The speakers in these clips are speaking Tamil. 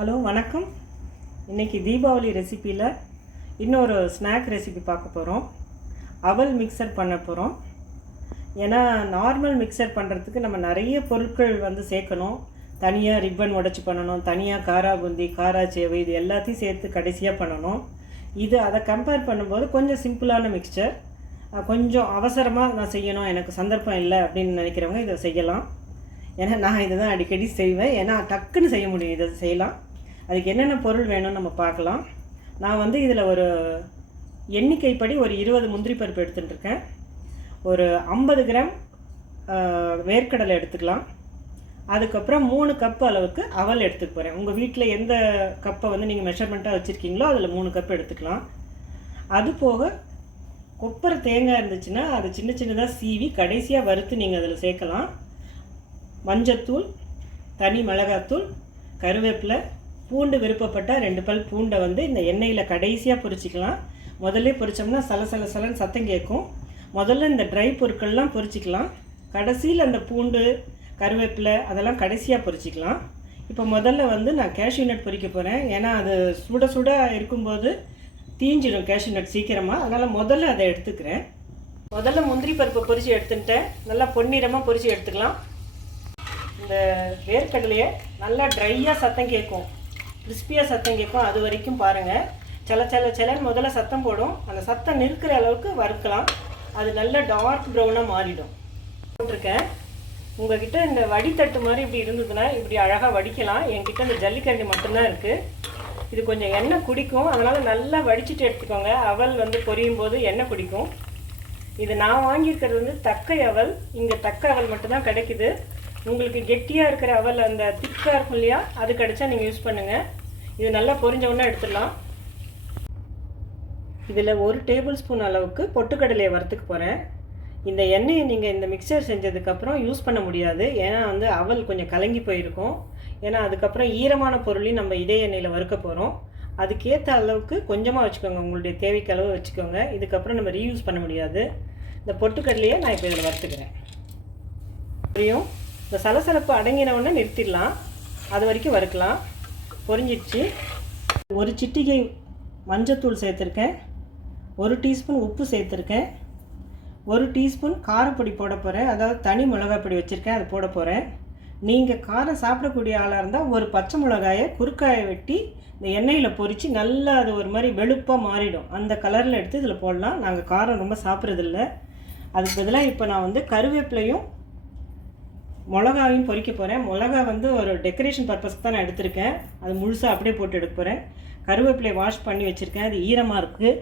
ஹலோ வணக்கம். இன்றைக்கி தீபாவளி ரெசிப்பியில் இன்னொரு ஸ்நாக் ரெசிபி பார்க்க போகிறோம். அவல் மிக்சர் பண்ண போகிறோம். ஏன்னா நார்மல் மிக்சர் பண்ணுறதுக்கு நம்ம நிறைய பொருட்கள் சேர்க்கணும். தனியாக ரிப்பன் உடச்சி பண்ணணும், தனியாக காரா பூந்தி, காரா சேவை, இது எல்லாத்தையும் சேர்த்து கடைசியாக பண்ணணும். இது அதை கம்பேர் பண்ணும்போது கொஞ்சம் சிம்பிளான மிக்சர். கொஞ்சம் அவசரமாக நான் செய்யணும், எனக்கு சந்தர்ப்பம் இல்லை அப்படின்னு நினைக்கிறவங்க இதை செய்யலாம். ஏன்னா நான் இதை தான் அடிக்கடி செய்வேன். ஏன்னா டக்குன்னு செய்ய முடியும், இதை செய்யலாம். அதுக்கு என்னென்ன பொருள் வேணும்னு நம்ம பார்க்கலாம். நான் இதில் ஒரு எண்ணிக்கைப்படி ஒரு 20 முந்திரி பருப்பு எடுத்துட்டுருக்கேன். ஒரு 50 கிராம் வேர்க்கடலை எடுத்துக்கலாம். அதுக்கப்புறம் 3 கப்பு அளவுக்கு அவல் எடுத்துக்க போகிறேன். உங்கள் வீட்டில் எந்த கப்பை நீங்கள் மெஷர்மெண்ட்டாக வச்சுருக்கீங்களோ அதில் 3 கப்பு எடுத்துக்கலாம். அது போக கொப்பரை தேங்காய் இருந்துச்சுன்னா அது சின்ன சின்னதாக சீவி கடைசியாக வறுத்து நீங்கள் அதில் சேர்க்கலாம். மஞ்சத்தூள், தனி மிளகாத்தூள், கருவேப்பிலை, பூண்டு விருப்பப்பட்ட 2 பல் பூண்டை இந்த எண்ணெயில் கடைசியாக பொரிச்சிக்கலாம். முதல்ல பொரித்தோம்னா சலன்னு சத்தம் கேட்கும். முதல்ல இந்த ட்ரை பொருட்கள்லாம் பொரிச்சிக்கலாம். கடைசியில் அந்த பூண்டு, கருவேப்பிலை அதெல்லாம் கடைசியாக பொரிச்சிக்கலாம். இப்போ முதல்ல நான் கேஷ்யூ நட் பொரிக்க போகிறேன். ஏன்னா அது சுட இருக்கும்போது தீஞ்சிடும் கேஷ்யூ நட் சீக்கிரமாக. அதனால் முதல்ல அதை எடுத்துக்கிறேன். முதல்ல முந்திரி பருப்பை பொரித்து எடுத்துட்டேன். நல்லா பொன்னிறமாக பொரித்து எடுத்துக்கலாம். இந்த வேர்க்கடலையை நல்லா ட்ரையாக சத்தம் கேட்கும், கிறிஸ்பியாக சத்தம் கேட்கும். அது வரைக்கும் பாருங்கள். செலன்னு முதல்ல சத்தம் போடும். அந்த சத்தம் நிற்கிற அளவுக்கு வறுக்கலாம். அது நல்ல டார்க் ப்ரௌனாக மாறிடும். போட்டிருக்கேன். உங்கள்கிட்ட இந்த வடித்தட்டு மாதிரி இப்படி இருந்ததுன்னா இப்படி அழகாக வடிக்கலாம். என்கிட்ட இந்த ஜல்லிக்கரண்டி மட்டும்தான் இருக்குது. இது கொஞ்சம் எண்ணெய் குடிக்கும். அதனால் நல்லா வடிச்சிட்டு எடுத்துக்கோங்க. அவல் பொரியும் போது எண்ணெய் குடிக்கும். இது நான் வாங்கியிருக்கிறது தக்கை அவல். இங்கே தக்கை அவல் மட்டும்தான் கிடைக்குது. உங்களுக்கு கெட்டியாக இருக்கிற அவல், அந்த திக்காக இருக்கும் இல்லையா, அது கிடச்சா நீங்கள் யூஸ் பண்ணுங்கள். இது நல்லா பொரிஞ்சவுடனே எடுத்துடலாம். இதில் 1 டேபிள் ஸ்பூன் அளவுக்கு பொட்டுக்கடலையை வறுத்துக்க போகிறேன். இந்த எண்ணெயை நீங்கள் இந்த மிக்சர் செஞ்சதுக்கப்புறம் யூஸ் பண்ண முடியாது. ஏன்னா அவல் கொஞ்சம் கலங்கி போயிருக்கும். ஏன்னா அதுக்கப்புறம் ஈரமான பொருளையும் நம்ம இதே எண்ணெயில் வறுக்க போகிறோம். அதுக்கேற்ற அளவுக்கு கொஞ்சமாக வச்சுக்கோங்க, உங்களுடைய தேவைக்கு அளவு வச்சுக்கோங்க. இதுக்கப்புறம் நம்ம ரீயூஸ் பண்ண முடியாது. இந்த பொட்டுக்கடலையை நான் இப்போ இதில் வறுத்துக்கிறேன். புரியும். இந்த சலசலப்பு அடங்கினவுடனே நிறுத்திடலாம். அது வரைக்கும் வறுக்கலாம். பொரிஞ்சிடுச்சு. 1 சிட்டிகை மஞ்சத்தூள் சேர்த்துருக்கேன். 1 டீஸ்பூன் உப்பு சேர்த்துருக்கேன். 1 டீஸ்பூன் காரப்பொடி போட போகிறேன். அதாவது தனி மிளகாப்பொடி வச்சுருக்கேன், அது போட போகிறேன். நீங்கள் காரம் சாப்பிடக்கூடிய ஆளாக இருந்தால் ஒரு பச்சை மிளகாயை குறுக்காயை வெட்டி இந்த எண்ணெயில் பொரித்து நல்லா அது ஒரு மாதிரி வெளுப்பாக மாறிடும். அந்த கலரில் எடுத்து இதில் போடலாம். நாங்கள் காரம் ரொம்ப சாப்பிட்றதில்ல. அதுக்கு பதிலாக இப்போ நான் கருவேப்பிலையும் மிளகாவையும் பொரிக்க போகிறேன். மிளகா ஒரு டெக்கரேஷன் பர்பஸ்க்கு தான் நான் எடுத்திருக்கேன். அது முழுசாக அப்படியே போட்டு எடுக்க போகிறேன். கருவேப்பிலையை வாஷ் பண்ணி வச்சுருக்கேன். அது ஈரமாக இருக்குது.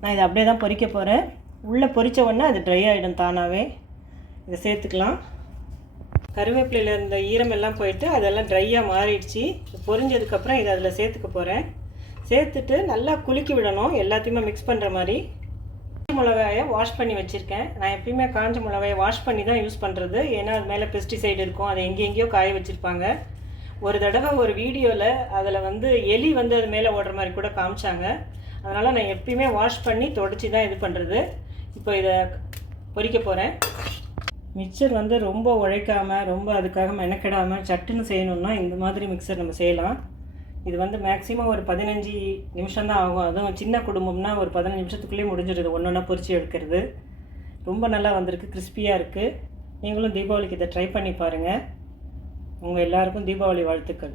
நான் இதை அப்படியே தான் பொரிக்க போகிறேன். உள்ளே பொரித்த உடனே அது ட்ரை ஆகிடும் தானாகவே. இதை சேர்த்துக்கலாம். கருவேப்பிலையில் இருந்த ஈரமெல்லாம் போயிட்டு அதெல்லாம் ட்ரையாக மாறிடுச்சு. பொரிஞ்சதுக்கப்புறம் இதை அதில் சேர்த்துக்க போகிறேன். சேர்த்துட்டு நல்லா குலுக்கி விடணும், எல்லாத்தையுமே மிக்ஸ் பண்ணுற மாதிரி. மிளகாயை வாஷ் பண்ணி வச்சுருக்கேன். நான் எப்பயுமே காஞ்ச மிளகாயை வாஷ் பண்ணி தான் யூஸ் பண்ணுறது. ஏன்னா அது மேலே பெஸ்டிசைடு இருக்கும். அதை எங்கேயோ காய வச்சுருப்பாங்க. ஒரு தடவை ஒரு வீடியோவில் அதில் எலி அது மேலே ஓடுற மாதிரி கூட காமிச்சாங்க. அதனால் நான் எப்பயுமே வாஷ் பண்ணி தொடச்சி தான் இது பண்ணுறது. இப்போ இதை பொரிக்க போகிறேன். மிக்சர் ரொம்ப உழைக்காமல், ரொம்ப அதுக்காக மெனக்கெடாமல் சட்டுன்னு செய்யணுன்னா இந்த மாதிரி மிக்சர் நம்ம செய்யலாம். இது மேக்ஸிமம் ஒரு 15 நிமிஷம் தான் ஆகும். அதுவும் சின்ன குடும்பம்னா ஒரு 15 நிமிஷத்துக்குள்ளேயே முடிஞ்சிடுது ஒன்றா பொரித்து எடுக்கிறது. ரொம்ப நல்லா வந்திருக்கு, கிறிஸ்பியாக இருக்குது. நீங்களும் தீபாவளிக்கு இதை ட்ரை பண்ணி பாருங்கள். உங்கள் எல்லாருக்கும் தீபாவளி வாழ்த்துக்கள்.